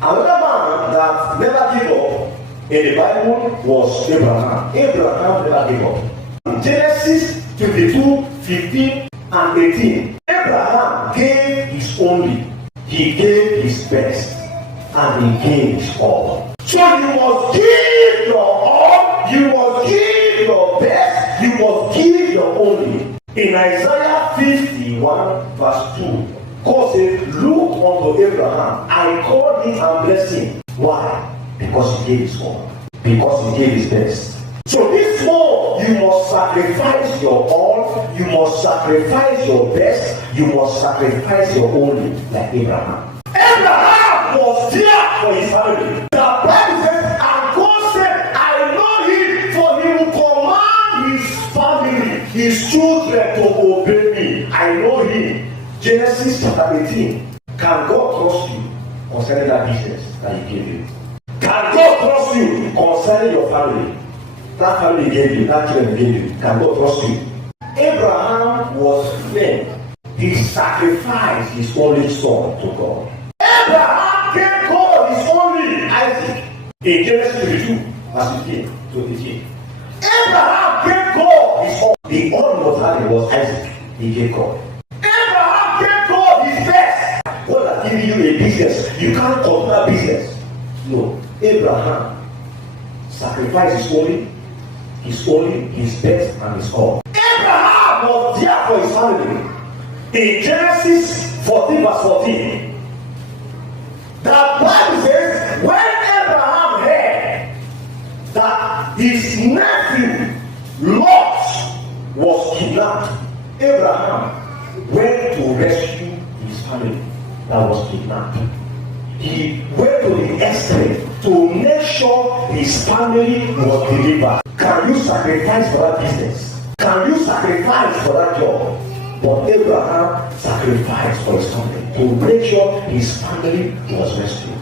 Another man that never gave up in the Bible was Abraham. Abraham never gave up. Genesis 22:15 and 18. Abraham gave his only, he gave his best, and he gave his all. So you must give your all, you must give your best, you must give your only. In Isaiah 51 verse 2, God said, look unto Abraham, I called him and blessed him. Why? Because he gave his all, because he gave his best. So this war, you must sacrifice your all, you must sacrifice your best, you must sacrifice your only, like Abraham. Abraham was there for his family. The Bible says, and God said, I know him, for he will command his family, his children to obey me. I know him. Genesis chapter 18. Can God trust you concerning that business that he gave you? Can God trust you concerning your family? That family gave you, that children gave you. Can God trust you? Abraham was firm. He sacrificed his only son to God. Abraham gave God his only Isaac. In Genesis 22, verse 15 to 18. Abraham gave God his only. The only was having was Isaac. He gave God. Abraham gave God his best. God has given you a business. You can't control business. No. Abraham sacrificed his only, his best, and his all. Abraham was there for his family. In Genesis 14 verse 14, the Bible says, when Abraham heard that his nephew Lot was kidnapped, Abraham went to rescue his family that was kidnapped. He went to the extent to make sure his family was delivered. Can you sacrifice for that business? Can you sacrifice for that job? But Abraham sacrificed for his family to make sure his family was rescued.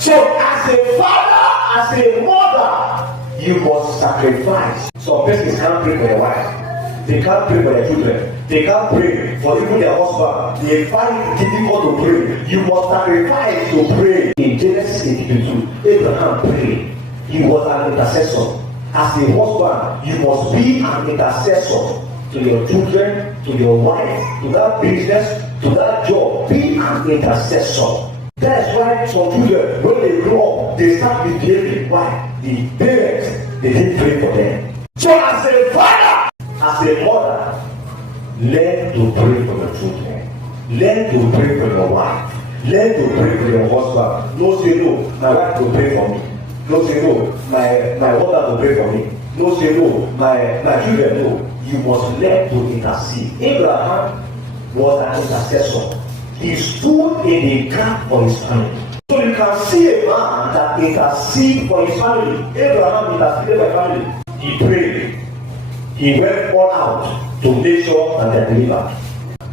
So as a father, as a mother, you must sacrifice. Some persons can't pray for their wife. They can't pray for their children. They can't pray for even their husband. They find it difficult to pray. You must sacrifice to pray. In Genesis 18:2, Abraham prayed. He was an intercessor. As a husband, you must be an intercessor to your children, to your wife, to that business, to that job. Be an intercessor. That's why some children, when they grow up, they start misbehaving. Why? The parents, they didn't pray for them. So as a father, as a mother, learn to pray for your children. Learn to pray for your wife. Learn to pray for your husband. No say no, my wife will pray for me. No say no, my mother will pray for me. No say no, my children no. You must learn to intercede. Abraham was an intercessor. He stood in the gap for his family. So you can see a man that intercedes for his family. Abraham interceded for his family. He prayed. He went all out to make sure that they are delivered.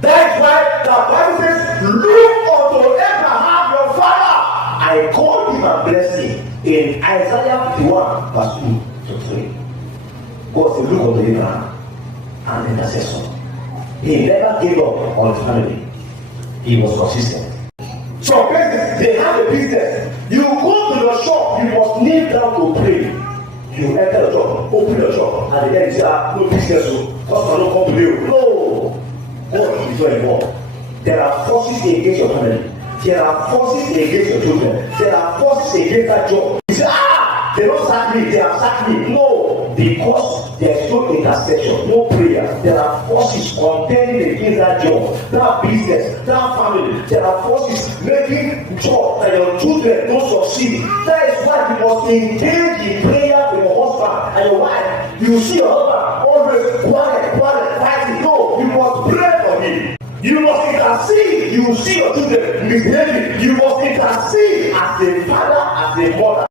That's why the Bible says, look unto Abraham your father. I called him and blessed him. In Isaiah 51 verse 2 to 3. God said, look unto Abraham, an intercessor. He never gave up on his family. He was consistent. So places, they have a business. You go to your shop, you must kneel down to pray. You enter the shop, open the shop, and the end you say, no business, customer don't come to you. No! God is not involved. There are forces against your family. There are forces against your children. There are forces against that job. You say, they don't sack me, they have sacked me. No! Because there is no intercession, no prayer. There are forces contending against that job, that business, that family. There are forces making sure that your children don't succeed. That is why you must engage in prayer with your husband and your wife. You see your husband always quiet, fighting. No, you must pray for him. You must intercede. You see your children misbehaving. You must intercede as a father, as a mother.